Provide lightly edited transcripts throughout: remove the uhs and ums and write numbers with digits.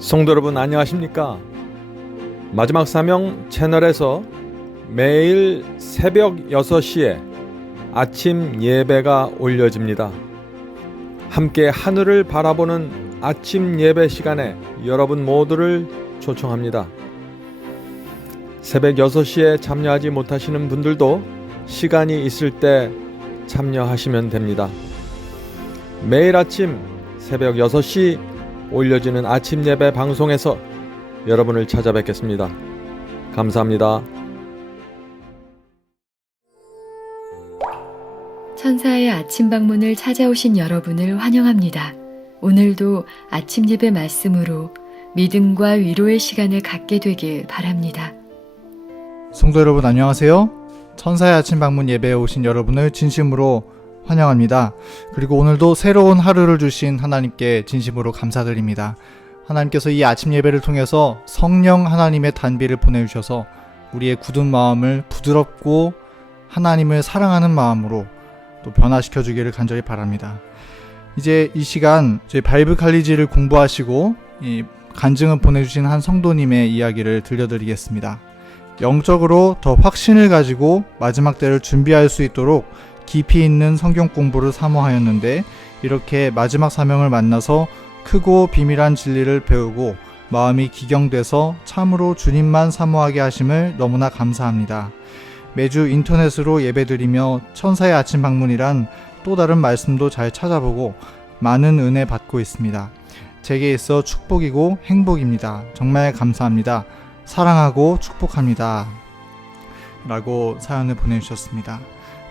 성도 여러분 안녕하십니까? 마지막 사명 채널에서 매일 새벽 6시에 아침 예배가 올려집니다. 함께 하늘을 바라보는 아침 예배 시간에 여러분 모두를 초청합니다. 새벽 6시에 참여하지 못하시는 분들도 시간이 있을 때 참여하시면 됩니다. 매일 아침 새벽 6시 올려지는 아침 예배 방송에서 여러분을 찾아뵙겠습니다. 감사합니다. 천사의 아침 방문을 찾아오신 여러분을 환영합니다. 오늘도 아침 예배 말씀으로 믿음과 위로의 시간을 갖게 되길 바랍니다. 성도 여러분 안녕하세요. 천사의 아침 방문 예배에 오신 여러분을 진심으로 환영합니다. 그리고 오늘도 새로운 하루를 주신 하나님께 진심으로 감사드립니다. 하나님께서 이 아침 예배를 통해서 성령 하나님의 단비를 보내주셔서 우리의 굳은 마음을 부드럽고 하나님을 사랑하는 마음으로 또 변화시켜 주기를 간절히 바랍니다. 이제 이 시간 저희 바이블 칼리지를 공부하시고 이 간증을 보내주신 한 성도님의 이야기를 들려드리겠습니다. 영적으로 더 확신을 가지고 마지막 때를 준비할 수 있도록 깊이 있는 성경 공부를 사모하였는데 이렇게 마지막 사명을 만나서 크고 비밀한 진리를 배우고 마음이 기경돼서 참으로 주님만 사모하게 하심을 너무나 감사합니다. 매주 인터넷으로 예배드리며 천사의 아침 방문이란 또 다른 말씀도 잘 찾아보고 많은 은혜 받고 있습니다. 제게 있어 축복이고 행복입니다. 정말 감사합니다. 사랑하고 축복합니다. 라고 사연을 보내주셨습니다.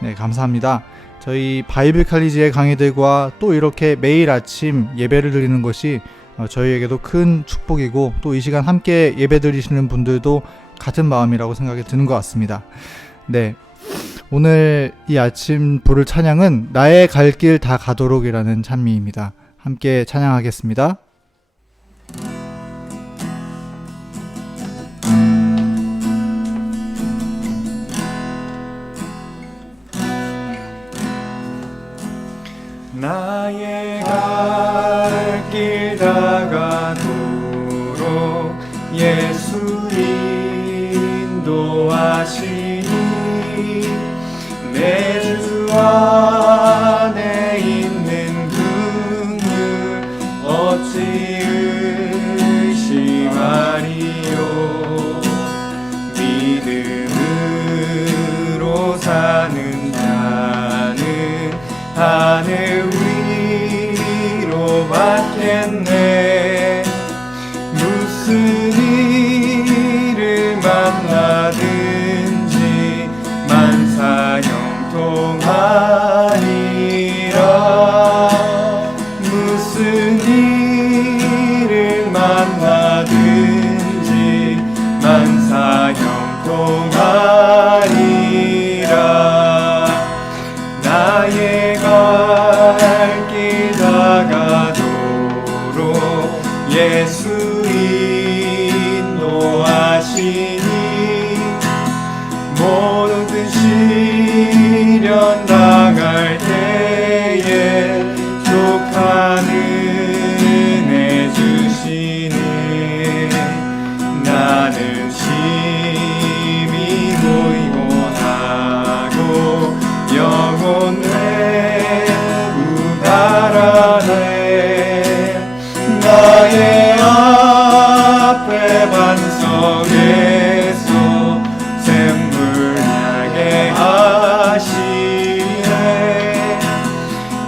네, 감사합니다. 저희 바이블 칼리지의 강의들과 또 이렇게 매일 아침 예배를 드리는 것이 저희에게도 큰 축복이고 또 이 시간 함께 예배 드리시는 분들도 같은 마음이라고 생각이 드는 것 같습니다. 네, 오늘 이 아침 부를 찬양은 나의 갈 길 다 가도록 이라는 찬미입니다. 함께 찬양하겠습니다. 나의 갈 길 다가도록 예수 인도하시니 내 주 안에 있는 긍휼 어찌 의심하리요. 믿음으로 사는 자는 하늘 위로 받겠네. 무슨 일을 만나든지 만사 형통하리라. 무슨 일을 만나든지 만사 형통하리라. 나의 갈 길 다가도록 예수 인도하시니 모든 시련 당할 때에 족한 은혜 주시네. 나는 심히 보이고 하고 영혼 나의 앞에 반석에서 샘물 나게 하시네.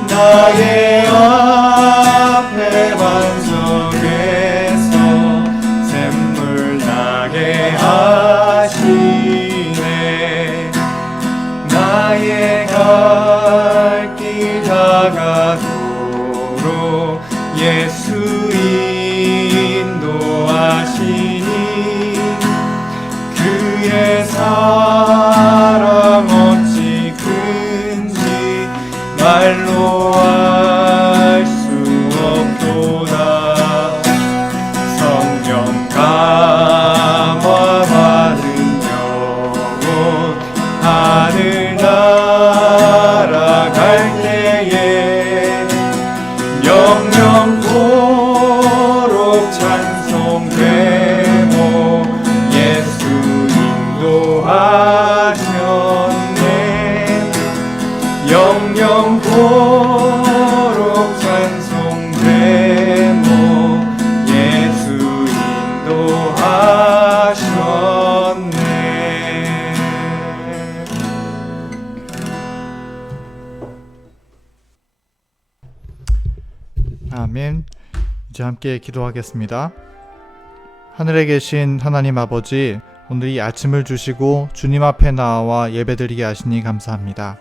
나의 앞에 반석에서 샘물 나게 하시네. 나의 갈 길 다가도록 예수 인도하시니 그의 사랑 어찌 큰지 말로 알 수 없도다. 성령 감화 받은 영혼 하늘 날아갈 때에 영영토록 찬송 아멘. 이제 함께 기도하겠습니다. 하늘에 계신 하나님 아버지, 오늘 이 아침을 주시고 주님 앞에 나와 예배드리게 하시니 감사합니다.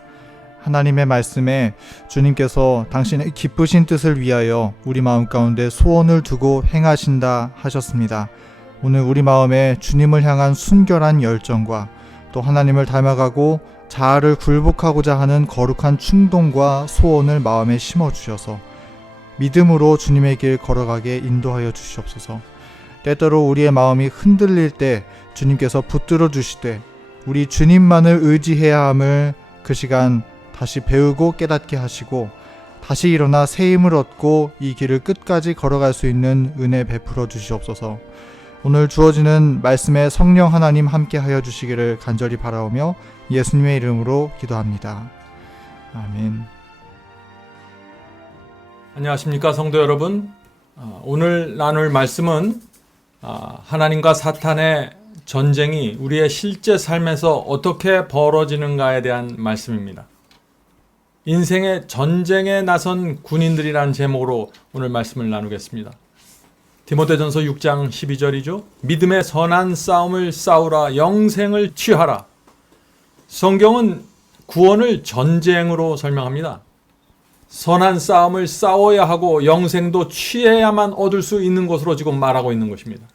하나님의 말씀에 주님께서 당신의 기쁘신 뜻을 위하여 우리 마음 가운데 소원을 두고 행하신다 하셨습니다. 오늘 우리 마음에 주님을 향한 순결한 열정과 또 하나님을 닮아가고 자아를 굴복하고자 하는 거룩한 충동과 소원을 마음에 심어주셔서 믿음으로 주님의 길 걸어가게 인도하여 주시옵소서. 때때로 우리의 마음이 흔들릴 때 주님께서 붙들어 주시되 우리 주님만을 의지해야 함을 그 시간 다시 배우고 깨닫게 하시고 다시 일어나 새 힘을 얻고 이 길을 끝까지 걸어갈 수 있는 은혜 베풀어 주시옵소서. 오늘 주어지는 말씀에 성령 하나님 함께 하여 주시기를 간절히 바라오며 예수님의 이름으로 기도합니다. 아멘. 안녕하십니까 성도 여러분. 오늘 나눌 말씀은 하나님과 사탄의 전쟁이 우리의 실제 삶에서 어떻게 벌어지는가에 대한 말씀입니다. 인생의 전쟁에 나선 군인들이라는 제목으로 오늘 말씀을 나누겠습니다. 디모데전서 6장 12절이죠. 믿음의 선한 싸움을 싸우라, 영생을 취하라. 성경은 구원을 전쟁으로 설명합니다. 선한 싸움을 싸워야 하고 영생도 취해야만 얻을 수 있는 것으로 지금 말하고 있는 것입니다.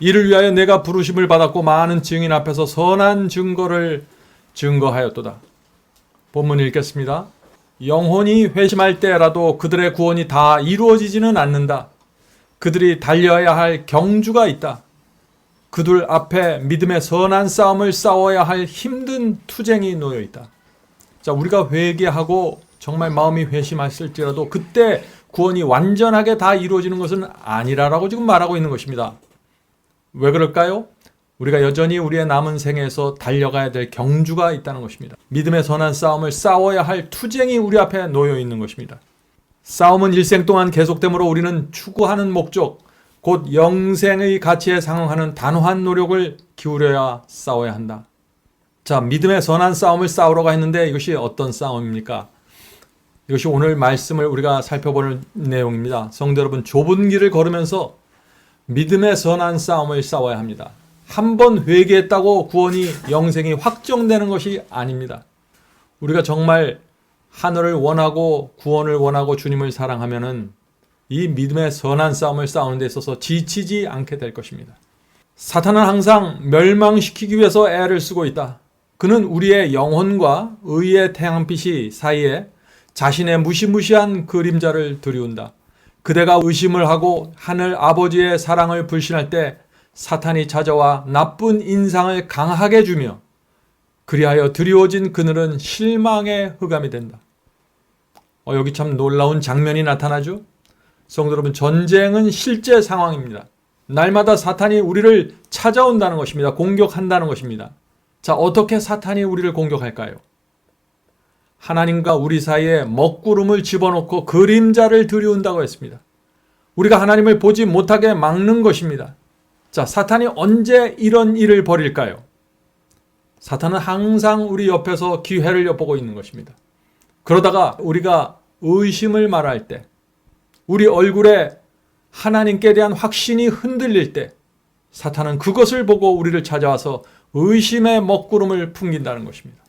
이를 위하여 내가 부르심을 받았고 많은 증인 앞에서 선한 증거를 증거하였도다. 본문 읽겠습니다. 영혼이 회심할 때라도 그들의 구원이 다 이루어지지는 않는다. 그들이 달려야 할 경주가 있다. 그들 앞에 믿음의 선한 싸움을 싸워야 할 힘든 투쟁이 놓여 있다. 자, 우리가 회개하고 정말 마음이 회심했을지라도 그때 구원이 완전하게 다 이루어지는 것은 아니라라고 지금 말하고 있는 것입니다. 왜 그럴까요? 우리가 여전히 우리의 남은 생에서 달려가야 될 경주가 있다는 것입니다. 믿음의 선한 싸움을 싸워야 할 투쟁이 우리 앞에 놓여 있는 것입니다. 싸움은 일생 동안 계속되므로 우리는 추구하는 목적, 곧 영생의 가치에 상응하는 단호한 노력을 기울여야 싸워야 한다. 자, 믿음의 선한 싸움을 싸우려고 했는데 이것이 어떤 싸움입니까? 이것이 오늘 말씀을 우리가 살펴보는 내용입니다. 성도 여러분, 좁은 길을 걸으면서 믿음의 선한 싸움을 싸워야 합니다. 한 번 회개했다고 구원이 영생이 확정되는 것이 아닙니다. 우리가 정말 하늘을 원하고 구원을 원하고 주님을 사랑하면은 이 믿음의 선한 싸움을 싸우는 데 있어서 지치지 않게 될 것입니다. 사탄은 항상 멸망시키기 위해서 애를 쓰고 있다. 그는 우리의 영혼과 의의 태양빛이 사이에 자신의 무시무시한 그림자를 들이운다. 그대가 의심을 하고 하늘 아버지의 사랑을 불신할 때 사탄이 찾아와 나쁜 인상을 강하게 주며 그리하여 드리워진 그늘은 실망의 흑암이 된다. 여기 참 놀라운 장면이 나타나죠. 성도 여러분, 전쟁은 실제 상황입니다. 날마다 사탄이 우리를 찾아온다는 것입니다. 공격한다는 것입니다. 자, 어떻게 사탄이 우리를 공격할까요? 하나님과 우리 사이에 먹구름을 집어넣고 그림자를 들이운다고 했습니다. 우리가 하나님을 보지 못하게 막는 것입니다. 자, 사탄이 언제 이런 일을 벌일까요? 사탄은 항상 우리 옆에서 기회를 엿보고 있는 것입니다. 그러다가 우리가 의심을 말할 때, 우리 얼굴에 하나님께 대한 확신이 흔들릴 때 사탄은 그것을 보고 우리를 찾아와서 의심의 먹구름을 풍긴다는 것입니다.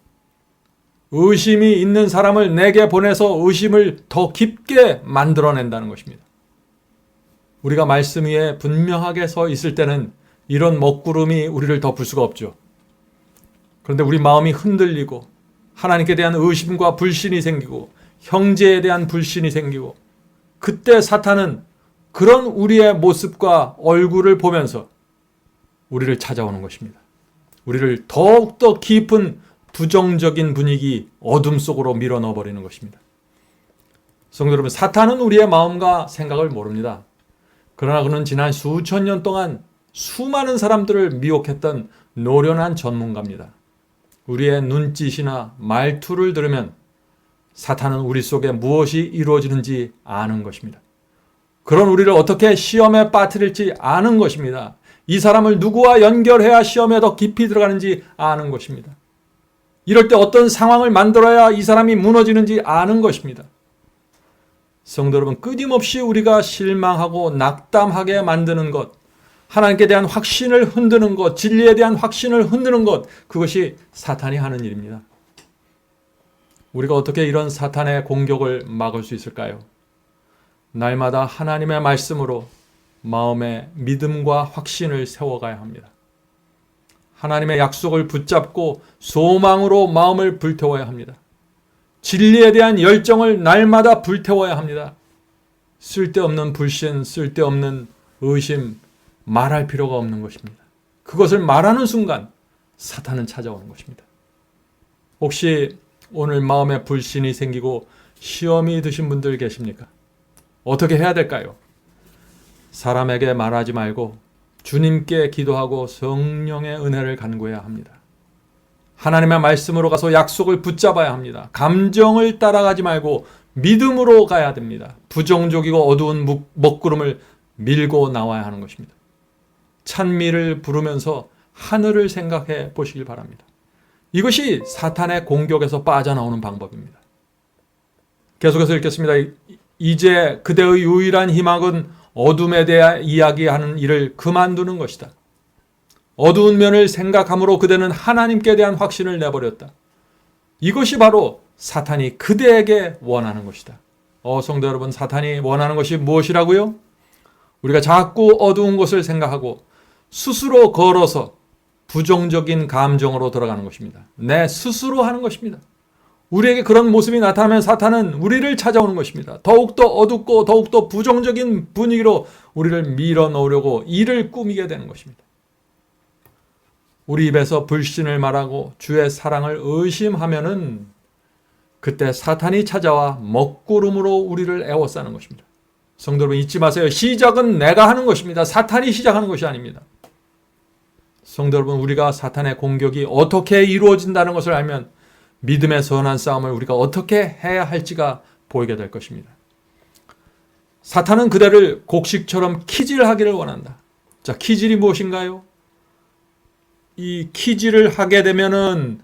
의심이 있는 사람을 내게 보내서 의심을 더 깊게 만들어낸다는 것입니다. 우리가 말씀 위에 분명하게 서 있을 때는 이런 먹구름이 우리를 덮을 수가 없죠. 그런데 우리 마음이 흔들리고 하나님께 대한 의심과 불신이 생기고 형제에 대한 불신이 생기고 그때 사탄은 그런 우리의 모습과 얼굴을 보면서 우리를 찾아오는 것입니다. 우리를 더욱더 깊은 부정적인 분위기, 어둠 속으로 밀어넣어버리는 것입니다. 성도 여러분, 사탄은 우리의 마음과 생각을 모릅니다. 그러나 그는 지난 수천 년 동안 수많은 사람들을 미혹했던 노련한 전문가입니다. 우리의 눈짓이나 말투를 들으면 사탄은 우리 속에 무엇이 이루어지는지 아는 것입니다. 그런 우리를 어떻게 시험에 빠뜨릴지 아는 것입니다. 이 사람을 누구와 연결해야 시험에 더 깊이 들어가는지 아는 것입니다. 이럴 때 어떤 상황을 만들어야 이 사람이 무너지는지 아는 것입니다. 성도 여러분, 끊임없이 우리가 실망하고 낙담하게 만드는 것, 하나님께 대한 확신을 흔드는 것, 진리에 대한 확신을 흔드는 것, 그것이 사탄이 하는 일입니다. 우리가 어떻게 이런 사탄의 공격을 막을 수 있을까요? 날마다 하나님의 말씀으로 마음에 믿음과 확신을 세워가야 합니다. 하나님의 약속을 붙잡고 소망으로 마음을 불태워야 합니다. 진리에 대한 열정을 날마다 불태워야 합니다. 쓸데없는 불신, 쓸데없는 의심, 말할 필요가 없는 것입니다. 그것을 말하는 순간 사탄은 찾아오는 것입니다. 혹시 오늘 마음에 불신이 생기고 시험이 드신 분들 계십니까? 어떻게 해야 될까요? 사람에게 말하지 말고 주님께 기도하고 성령의 은혜를 간구해야 합니다. 하나님의 말씀으로 가서 약속을 붙잡아야 합니다. 감정을 따라가지 말고 믿음으로 가야 됩니다. 부정적이고 어두운 먹구름을 밀고 나와야 하는 것입니다. 찬미를 부르면서 하늘을 생각해 보시길 바랍니다. 이것이 사탄의 공격에서 빠져나오는 방법입니다. 계속해서 읽겠습니다. 이제 그대의 유일한 희망은 어둠에 대해 이야기하는 일을 그만두는 것이다. 어두운 면을 생각함으로 그대는 하나님께 대한 확신을 내버렸다. 이것이 바로 사탄이 그대에게 원하는 것이다. 성도 여러분, 사탄이 원하는 것이 무엇이라고요? 우리가 자꾸 어두운 것을 생각하고 스스로 걸어서 부정적인 감정으로 들어가는 것입니다. 내 스스로 하는 것입니다. 우리에게 그런 모습이 나타나면 사탄은 우리를 찾아오는 것입니다. 더욱더 어둡고 더욱더 부정적인 분위기로 우리를 밀어넣으려고 일을 꾸미게 되는 것입니다. 우리 입에서 불신을 말하고 주의 사랑을 의심하면은 그때 사탄이 찾아와 먹구름으로 우리를 에워싸는 것입니다. 성도 여러분, 잊지 마세요. 시작은 내가 하는 것입니다. 사탄이 시작하는 것이 아닙니다. 성도 여러분, 우리가 사탄의 공격이 어떻게 이루어진다는 것을 알면 믿음의 선한 싸움을 우리가 어떻게 해야 할지가 보이게 될 것입니다. 사탄은 그대를 곡식처럼 키질하기를 원한다. 자, 키질이 무엇인가요? 이 키질을 하게 되면은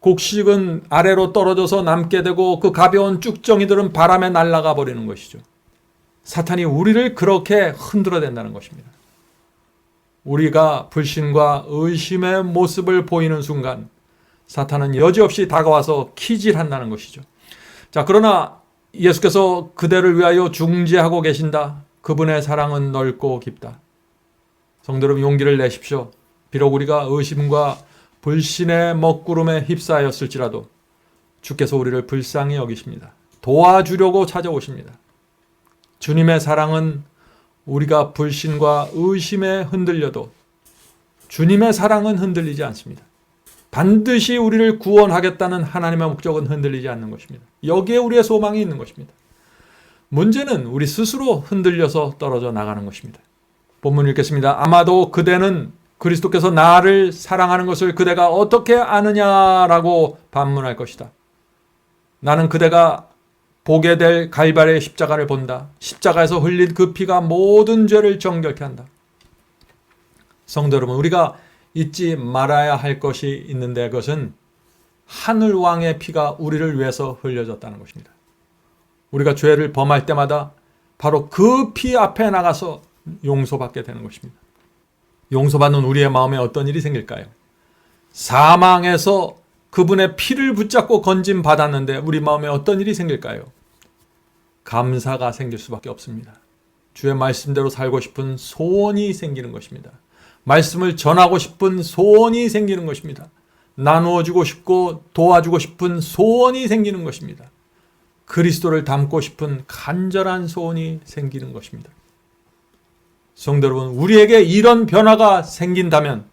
곡식은 아래로 떨어져서 남게 되고 그 가벼운 쭉정이들은 바람에 날아가 버리는 것이죠. 사탄이 우리를 그렇게 흔들어댄다는 것입니다. 우리가 불신과 의심의 모습을 보이는 순간 사탄은 여지없이 다가와서 키질한다는 것이죠. 자, 그러나 예수께서 그대를 위하여 중재하고 계신다. 그분의 사랑은 넓고 깊다. 성도 여러분, 용기를 내십시오. 비록 우리가 의심과 불신의 먹구름에 휩싸였을지라도 주께서 우리를 불쌍히 여기십니다. 도와주려고 찾아오십니다. 주님의 사랑은 우리가 불신과 의심에 흔들려도 주님의 사랑은 흔들리지 않습니다. 반드시 우리를 구원하겠다는 하나님의 목적은 흔들리지 않는 것입니다. 여기에 우리의 소망이 있는 것입니다. 문제는 우리 스스로 흔들려서 떨어져 나가는 것입니다. 본문 읽겠습니다. 아마도 그대는 그리스도께서 나를 사랑하는 것을 그대가 어떻게 아느냐라고 반문할 것이다. 나는 그대가 보게 될 갈발의 십자가를 본다. 십자가에서 흘린 그 피가 모든 죄를 정결케 한다. 성도 여러분, 우리가 잊지 말아야 할 것이 있는데 그것은 하늘왕의 피가 우리를 위해서 흘려졌다는 것입니다. 우리가 죄를 범할 때마다 바로 그 피 앞에 나가서 용서받게 되는 것입니다. 용서받는 우리의 마음에 어떤 일이 생길까요? 사망에서 그분의 피를 붙잡고 건짐받았는데 우리 마음에 어떤 일이 생길까요? 감사가 생길 수밖에 없습니다. 주의 말씀대로 살고 싶은 소원이 생기는 것입니다. 말씀을 전하고 싶은 소원이 생기는 것입니다. 나누어주고 싶고 도와주고 싶은 소원이 생기는 것입니다. 그리스도를 닮고 싶은 간절한 소원이 생기는 것입니다. 성도 여러분, 우리에게 이런 변화가 생긴다면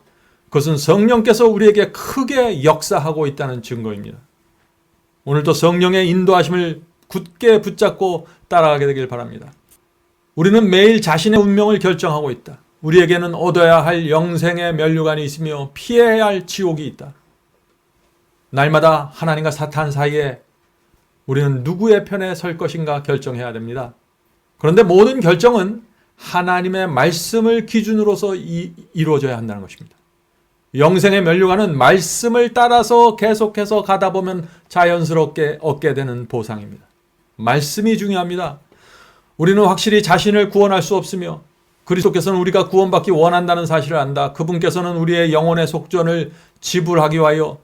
그것은 성령께서 우리에게 크게 역사하고 있다는 증거입니다. 오늘도 성령의 인도하심을 굳게 붙잡고 따라가게 되길 바랍니다. 우리는 매일 자신의 운명을 결정하고 있다. 우리에게는 얻어야 할 영생의 면류관이 있으며 피해야 할 지옥이 있다. 날마다 하나님과 사탄 사이에 우리는 누구의 편에 설 것인가 결정해야 됩니다. 그런데 모든 결정은 하나님의 말씀을 기준으로서 이루어져야 한다는 것입니다. 영생의 면류관은 말씀을 따라서 계속해서 가다 보면 자연스럽게 얻게 되는 보상입니다. 말씀이 중요합니다. 우리는 확실히 자신을 구원할 수 없으며 그리스도께서는 우리가 구원받기 원한다는 사실을 안다. 그분께서는 우리의 영혼의 속전을 지불하기 위하여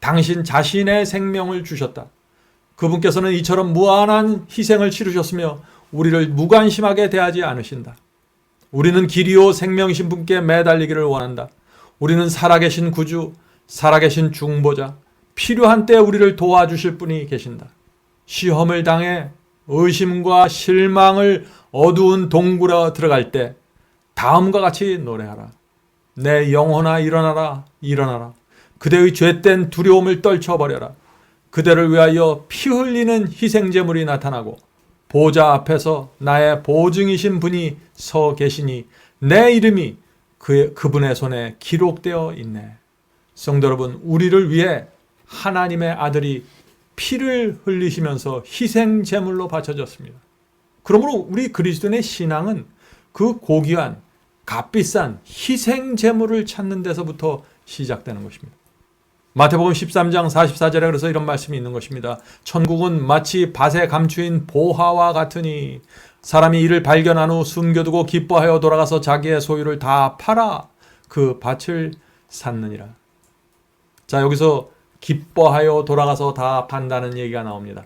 당신 자신의 생명을 주셨다. 그분께서는 이처럼 무한한 희생을 치르셨으며 우리를 무관심하게 대하지 않으신다. 우리는 길이요 생명이신 분께 매달리기를 원한다. 우리는 살아계신 구주, 살아계신 중보자, 필요한 때에 우리를 도와주실 분이 계신다. 시험을 당해 의심과 실망을 어두운 동굴에 들어갈 때 다음과 같이 노래하라. 내 영혼아 일어나라, 일어나라. 그대의 죄된 두려움을 떨쳐버려라. 그대를 위하여 피 흘리는 희생제물이 나타나고 보좌 앞에서 나의 보증이신 분이 서 계시니 내 이름이 그분의 손에 기록되어 있네. 성도 여러분, 우리를 위해 하나님의 아들이 피를 흘리시면서 희생제물로 바쳐졌습니다. 그러므로 우리 그리스도인의 신앙은 그 고귀한 값비싼 희생제물을 찾는 데서부터 시작되는 것입니다. 마태복음 13장 44절에 그래서 이런 말씀이 있는 것입니다. 천국은 마치 밭에 감추인 보화와 같으니 사람이 이를 발견한 후 숨겨두고 기뻐하여 돌아가서 자기의 소유를 다 팔아 그 밭을 샀느니라. 자, 여기서 기뻐하여 돌아가서 다 판다는 얘기가 나옵니다.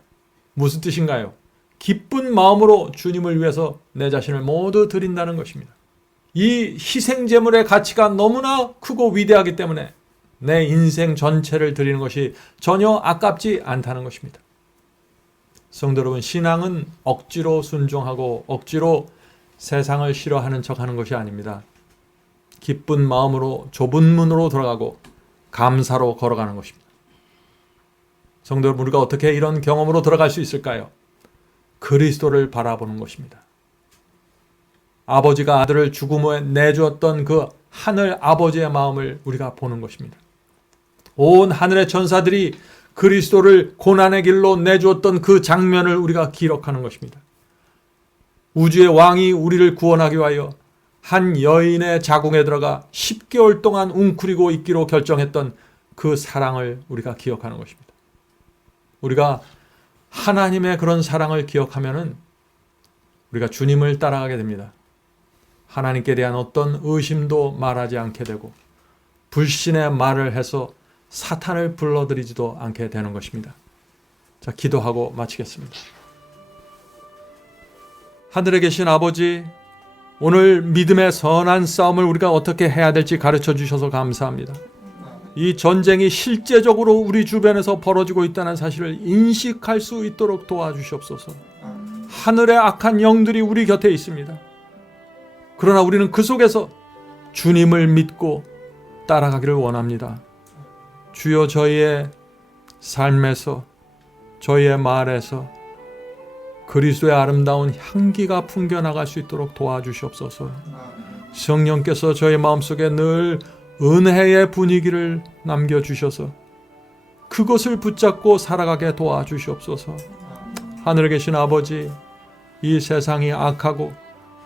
무슨 뜻인가요? 기쁜 마음으로 주님을 위해서 내 자신을 모두 드린다는 것입니다. 이 희생제물의 가치가 너무나 크고 위대하기 때문에 내 인생 전체를 드리는 것이 전혀 아깝지 않다는 것입니다. 성도 여러분, 신앙은 억지로 순종하고 억지로 세상을 싫어하는 척하는 것이 아닙니다. 기쁜 마음으로 좁은 문으로 들어가고 감사로 걸어가는 것입니다. 성도 여러분, 우리가 어떻게 이런 경험으로 들어갈 수 있을까요? 그리스도를 바라보는 것입니다. 아버지가 아들을 죽음에 내주었던 그 하늘 아버지의 마음을 우리가 보는 것입니다. 온 하늘의 천사들이 그리스도를 고난의 길로 내주었던 그 장면을 우리가 기록하는 것입니다. 우주의 왕이 우리를 구원하기 위하여 한 여인의 자궁에 들어가 10개월 동안 웅크리고 있기로 결정했던 그 사랑을 우리가 기억하는 것입니다. 우리가 하나님의 그런 사랑을 기억하면은 우리가 주님을 따라가게 됩니다. 하나님께 대한 어떤 의심도 말하지 않게 되고 불신의 말을 해서 사탄을 불러들이지도 않게 되는 것입니다. 자, 기도하고 마치겠습니다. 하늘에 계신 아버지, 오늘 믿음의 선한 싸움을 우리가 어떻게 해야 될지 가르쳐 주셔서 감사합니다. 이 전쟁이 실제적으로 우리 주변에서 벌어지고 있다는 사실을 인식할 수 있도록 도와주시옵소서. 하늘의 악한 영들이 우리 곁에 있습니다. 그러나 우리는 그 속에서 주님을 믿고 따라가기를 원합니다. 주여, 저희의 삶에서, 저희의 말에서 그리스도의 아름다운 향기가 풍겨나갈 수 있도록 도와주시옵소서. 성령께서 저희 마음속에 늘 은혜의 분위기를 남겨주셔서 그것을 붙잡고 살아가게 도와주시옵소서. 하늘에 계신 아버지, 이 세상이 악하고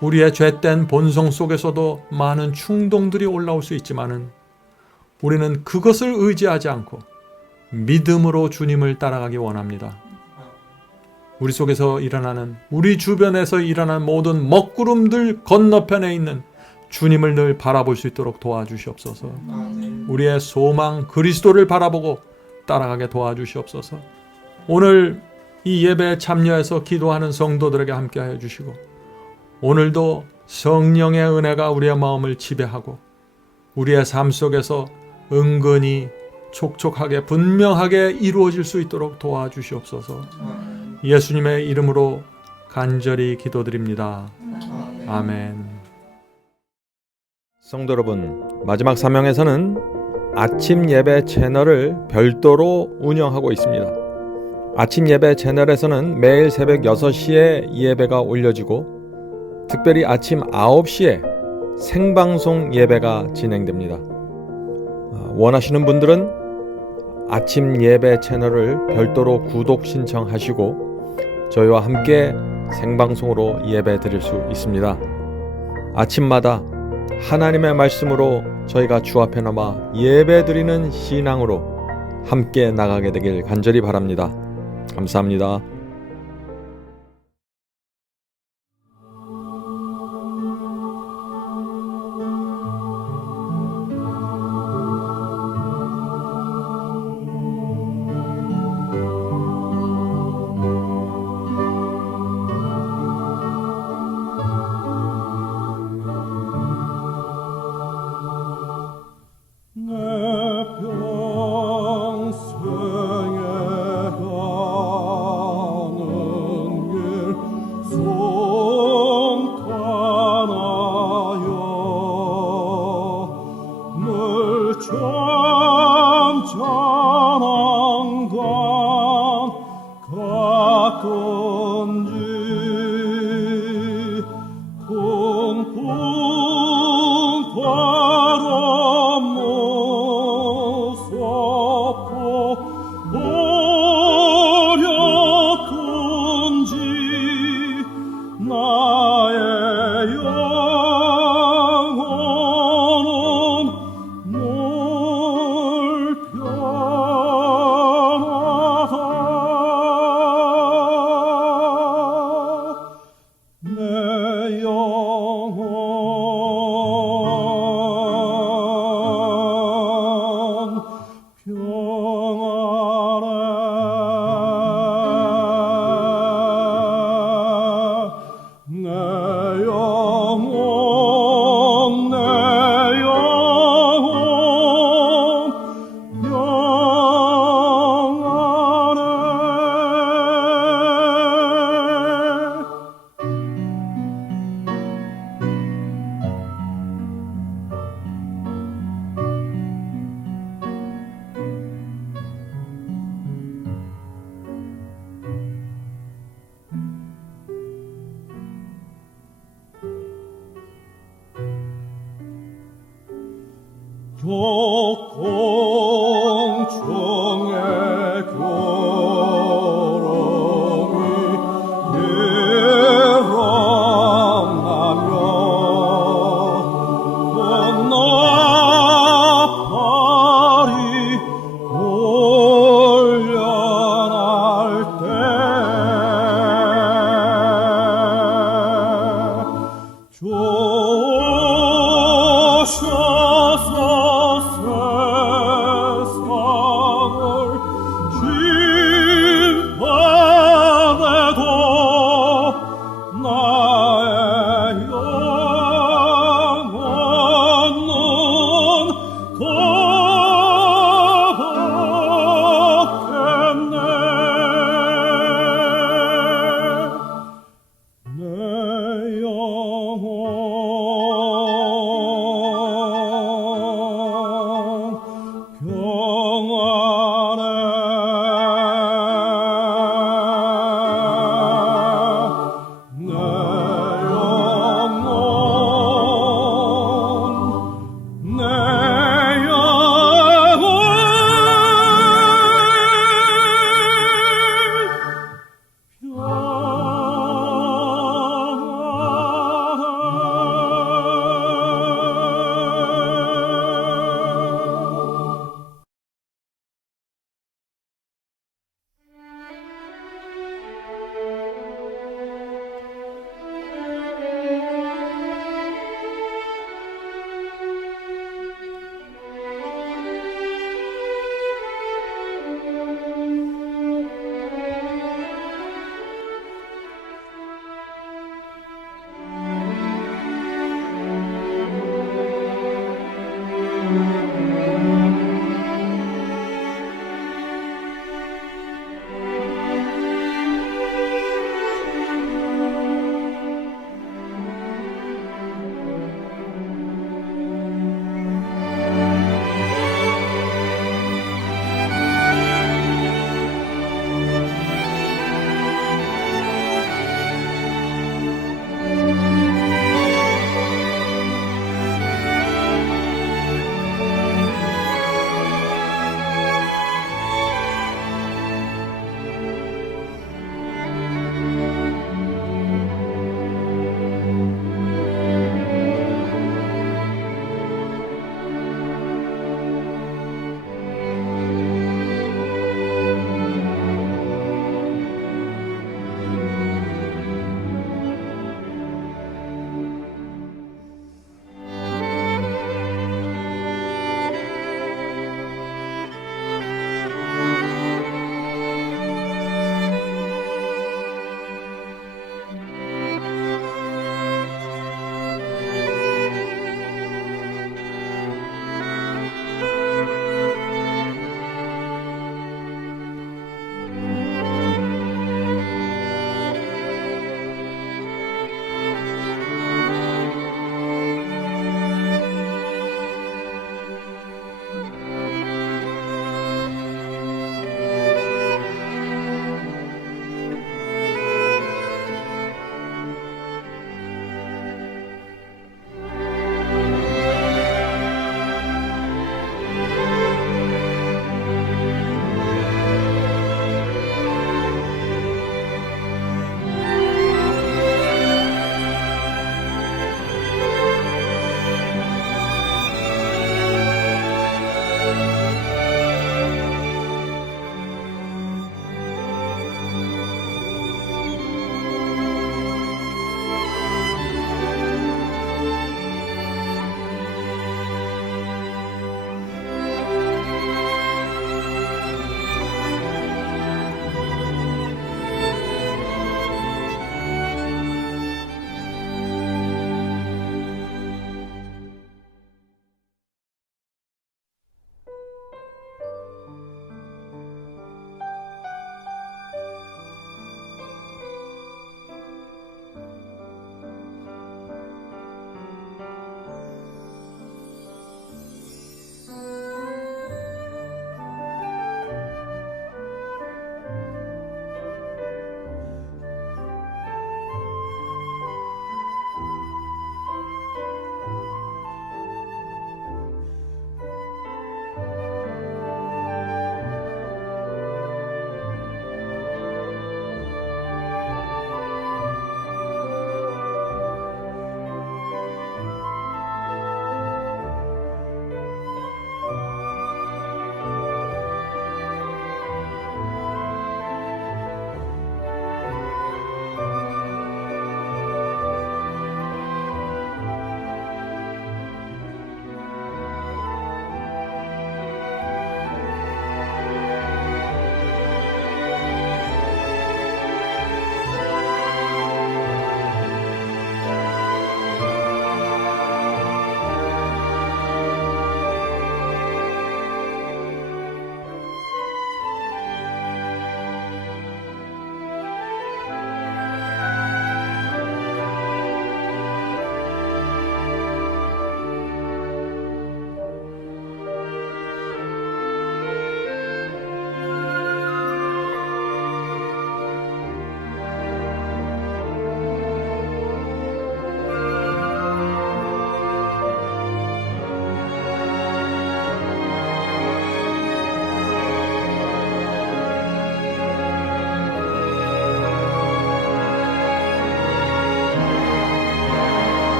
우리의 죄된 본성 속에서도 많은 충동들이 올라올 수 있지만은 우리는 그것을 의지하지 않고 믿음으로 주님을 따라가기 원합니다. 우리 속에서 일어나는, 우리 주변에서 일어나는 모든 먹구름들 건너편에 있는 주님을 늘 바라볼 수 있도록 도와주시옵소서. 우리의 소망 그리스도를 바라보고 따라가게 도와주시옵소서. 오늘 이 예배에 참여해서 기도하는 성도들에게 함께하여 주시고 오늘도 성령의 은혜가 우리의 마음을 지배하고 우리의 삶 속에서 은근히 촉촉하게 분명하게 이루어질 수 있도록 도와주시옵소서. 예수님의 이름으로 간절히 기도드립니다. 아멘. 성도 여러분, 마지막 사명에서는 아침 예배 채널을 별도로 운영하고 있습니다. 아침 예배 채널에서는 매일 새벽 6시에 예배가 올려지고 특별히 아침 9시에 생방송 예배가 진행됩니다. 원하시는 분들은 아침 예배 채널을 별도로 구독 신청하시고 저희와 함께 생방송으로 예배 드릴 수 있습니다. 아침마다 하나님의 말씀으로 저희가 주 앞에 나와 예배 드리는 신앙으로 함께 나가게 되길 간절히 바랍니다. 감사합니다. 나의 영혼은 널 편하다 내 영혼 평안해 내 영혼 내 영혼 평안해 교공중의 교롱이 일어나며 나팔이 올려날 때 조셔서 세상을 심판해도 나의 영혼